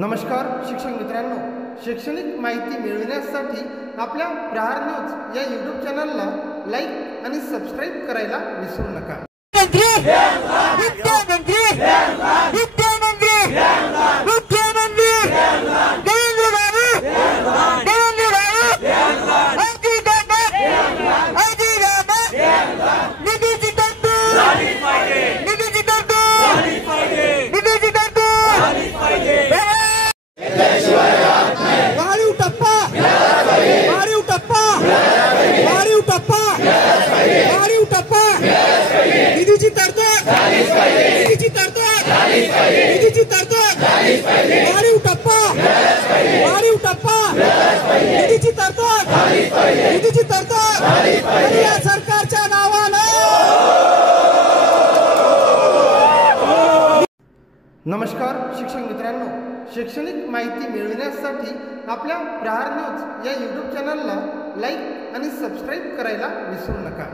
नमस्कार शिक्षक मित्रांनो, शैक्षणिक माहिती मिळविण्यासाठी आपल्या प्रहार न्यूज या यूट्यूब चॅनलला लाईक आणि सबस्क्राईब करायला विसरू नका। सरकारच्या नावानं नमस्कार शिक्षक मित्रांनो, शैक्षणिक माहिती मिळविण्यासाठी आपल्या प्रहार न्यूज या यूट्यूब चॅनलला लाईक आणि सबस्क्राईब करायला विसरू नका।